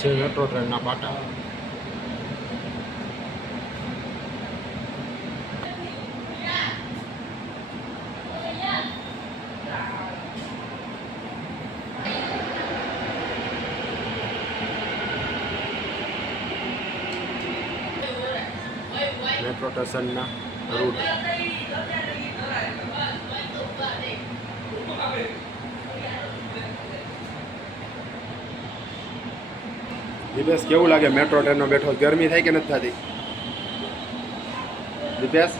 છે મેટ્રો ટ્રેનના પાટા. મેટ્રો સ્ટેશનના રૂટ. દિપેશ કેવું લાગે મેટ્રો ટ્રેનમાં બેઠો? ગરમી થાય કે નથી થતી Dipesh?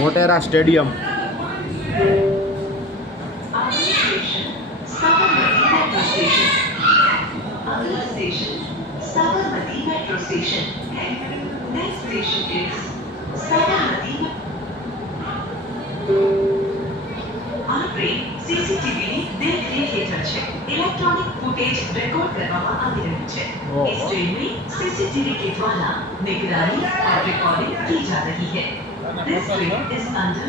Motera stadium. Sabarmati Metro Station. Next station is Sabarmati. આ ટ્રેન સીસીટીવીની દેખરેખ હેઠળ છે. ઇલેક્ટ્રોનિક ફૂટેજ રેકોર્ડ કરવામાં આવી રહ્યું છે. इस ट्रेन में सीसीटीवी के द्वारा निगरानी और रिकॉर्डिंग की जा रही है. This train is under